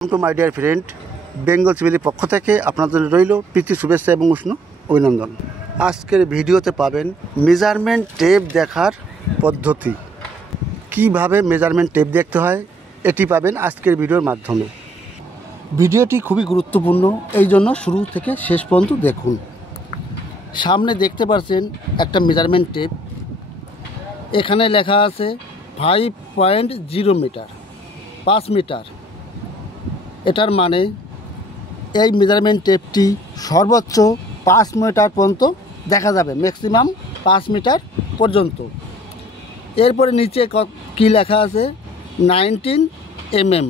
Two my dear friend, Bengal সিভিলের পক্ষ থেকে আপনাদের রইল প্রীতি শুভেচ্ছা এবং উষ্ণ অভিনন্দন। আজকের ভিডিওতে পাবেন মেজারমেন্ট টেপ দেখার পদ্ধতি, কিভাবে মেজারমেন্ট টেপ দেখতে হয় এটি পাবেন আজকের ভিডিওর মাধ্যমে। ভিডিওটি খুবই গুরুত্বপূর্ণ, এই জন্য শুরু থেকে শেষ পর্যন্ত দেখুন। সামনে দেখতে পাচ্ছেন একটা মেজারমেন্ট টেপ, এখানে লেখা আছে 5.0 মিটার, 5 মিটার। এটার মানে এই মেজারমেন্ট টেপটি সর্বোচ্চ 5 মিটার পর্যন্ত দেখা যাবে, ম্যাক্সিমাম 5 মিটার পর্যন্ত। এরপরে নিচে কি লেখা আছে 19 mm।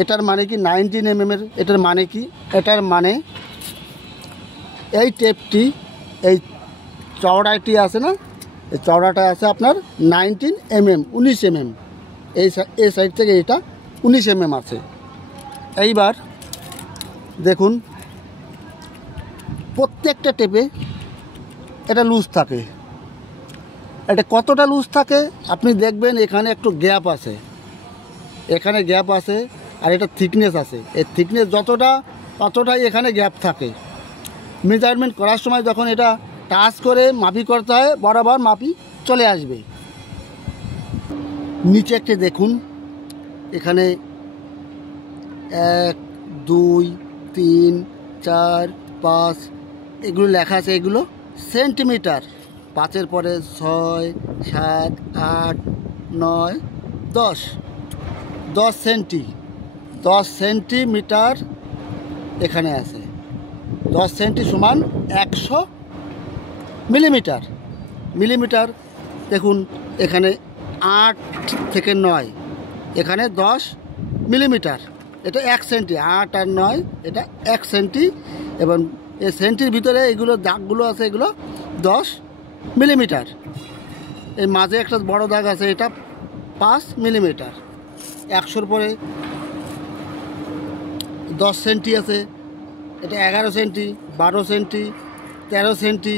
এটার মানে কি 19 mm এটার মানে কি? এটার মানে এই টেপটি, এই চওড়াটি আছে না, এই চওড়াটা আছে আপনার 19 mm, 19 mm। এই সাইড থেকে এটা 19 mm আছে। এইবার দেখুন, প্রত্যেকটা টেপে এটা লুজ থাকে। এটা কতটা লুজ থাকে আপনি দেখবেন, এখানে একটু গ্যাপ আছে, এখানে গ্যাপ আছে, আর এটা থিকনেস আছে। এই থিকনেস যতটা ততটাই এখানে গ্যাপ থাকে। মেজারমেন্ট করার সময় যখন এটা টাচ করে মাপি করতে হয়, বরাবর মাপি চলে আসবে। নিচে একটা দেখুন, এখানে 1 2 3 4 5 এগুলো লেখা আছে, এগুলো সেন্টিমিটার। 5-এর পরে 6 7 8 9 10, 10 সেন্টিমিটার এখানে আছে। 10 সেন্টি সমান 100 মিলিমিটার। মিলিমিটার দেখুন, এখানে 8 থেকে 9, এখানে 10 মিলিমিটার। এটা 1 সেন্টি, 8 আর 9 এটা 1 সেন্টি। এবং এই সেন্টির ভিতরে এগুলো দাগগুলো আছে, এগুলো 10 মিলিমিটার। এই মাঝে একটা বড় দাগ আছে, এটা 5 মিলিমিটার। 100-র পরে 10 সেন্টি আছে, এটা 11 সেন্টি, 12 সেন্টি, 13 সেন্টি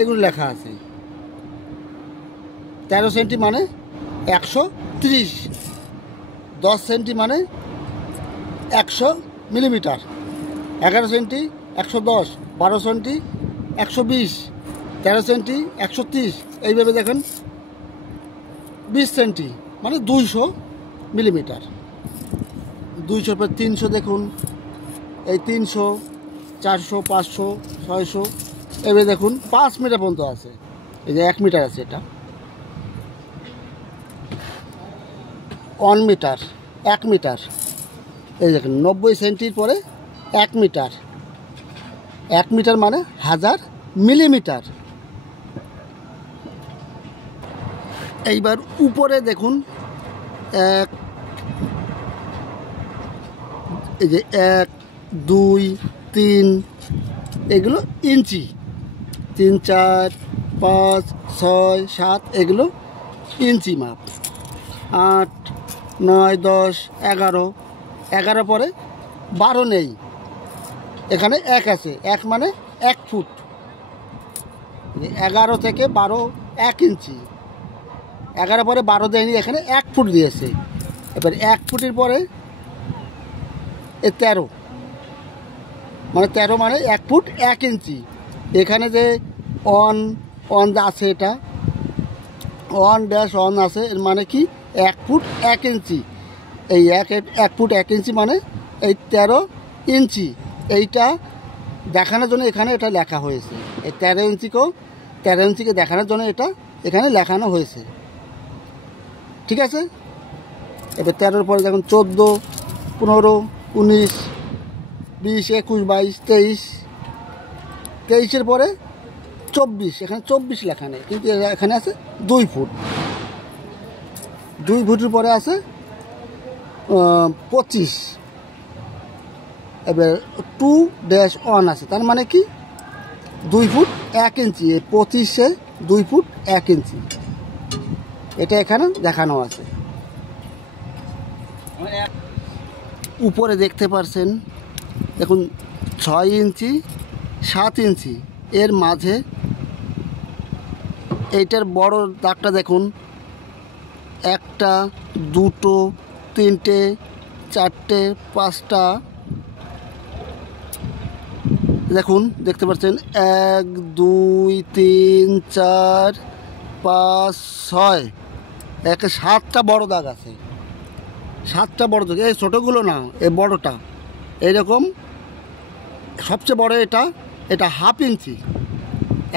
এগুলো লেখা আছে। 13 সেন্টি মানে 130, 10 সেন্টি মানে 100 মিলিমিটার, 11 সেন্টি 110, 12 সেন্টি 120, 13 সেন্টি 130। এইভাবে দেখেন 20 সেন্টি মানে 200 মিলিমিটার। 200 পর 300 দেখুন, এই 300, 400, 500, 600 এভাবে দেখুন 5 মিটার পর্যন্ত আছে। এই যে 1 মিটার আছে, এটা 1 মিটার, 1 মিটার। এই দেখুন 90 সেন্টির পরে 1 মিটার। 1 মিটার মানে 1000 মিলিমিটার। এইবার উপরে দেখুন, এই যে 1 2 3 এগুলো ইঞ্চি, 3 4 5 6 7 এগুলো ইঞ্চি মাপ। 8 9 10 11, 11 পরে 12 নেই, এখানে 1 আছে। 1 মানে 1 ফুট। 11 থেকে 12 1 ইঞ্চি। 11 পরে 12 দেয়নি, এখানে 1 ফুট দিয়েছে। এবার 1 ফুটের পরে 13, মানে 13 মানে 1 ফুট 1 ইঞ্চি। এখানে যে অন আছে, এটা 1-1 আছে, এর মানে কি 1 ফুট 1 ইঞ্চি। এই 1 ফুট 1 ইঞ্চি মানে এই 13 ইঞ্চি। এইটা দেখানোর জন্য এখানে এটা লেখা হয়েছে। এই 13 ইঞ্চিকে দেখানোর জন্য এটা এখানে লেখানো হয়েছে, ঠিক আছে। এবার 13-র পরে দেখুন 14 15 19 20 21 22 23, 23-এর পরে 24, এখানে 24 লেখা নেই, কিন্তু এখানে আছে 2 ফুট। 2 ফুটের পরে আছে 25। এবার 2-1 আছে, তার মানে কি 2 ফুট 1 ইঞ্চি। 25-এ 2 ফুট 1 ইঞ্চি, এটা এখানে দেখানো আছে। উপরে দেখতে পাচ্ছেন, দেখুন 6 ইঞ্চি 7 ইঞ্চি, এর মাঝে এইটার বড় দাগটা দেখুন, 1 2 3 চারটে, পাঁচটা, দেখুন দেখতে পাচ্ছেন 1 2 3 4 5 6, একে 7টা বড় দাগ আছে, 7টা বড় দাগ। এই ছোটোগুলো না, এই বড়টা এইরকম, সবচেয়ে বড় এটা, এটা 1/2 ইঞ্চি,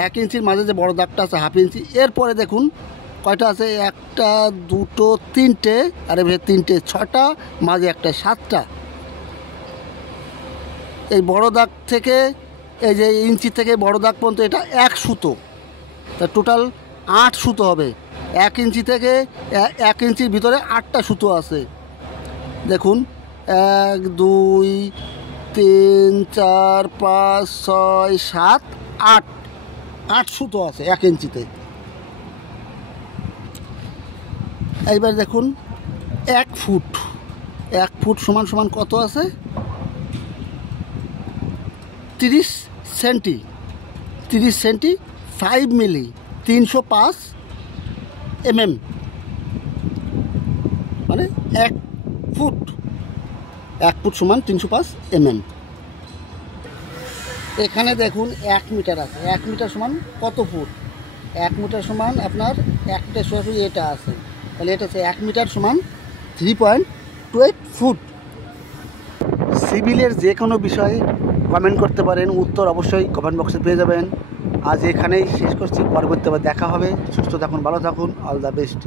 1 ইঞ্চির মাঝে যে বড় দাগটা আছে 1/2 ইঞ্চি। এরপরে দেখুন কয়টা আছে, 1টা 2টো 3টে, আর এভাবে 3টে 6টা, মাঝে একটা 7টা। এই বড় দাগ থেকে এই যে ইঞ্চি থেকে বড় দাগ পর্যন্ত এটা 1 সুতো, তা টোটাল 8 সুতো হবে। 1 ইঞ্চি থেকে 1 ইঞ্চির ভিতরে 8টা সুতো আছে। দেখুন 1 2 3 4 5 6 7 8, 8 সুতো আছে 1 ইঞ্চিতে। এইবার দেখুন 1 ফুট, 1 ফুট সমান সমান কত আছে, 30 সেন্টি, 30 সেন্টি 5 মিলি, 305 মানে 1 ফুট, 1 ফুট সমান 305 এখানে দেখুন 1 মিটার আছে, 1 মিটার সমান কত ফুট, 1 মিটার সমান আপনার 1 মিটার সরাসরি এটা আছে, তাহলে এটা হচ্ছে 1 মিটার সমান 3.28 ফুট। সিভিলের যে কোনো বিষয়ে কমেন্ট করতে পারেন, উত্তর অবশ্যই কমেন্ট বক্সে পেয়ে যাবেন। আজ এখানেই শেষ করছি, পরবর্তীবার দেখা হবে। সুস্থ থাকুন, ভালো থাকুন, অল দ্য বেস্ট।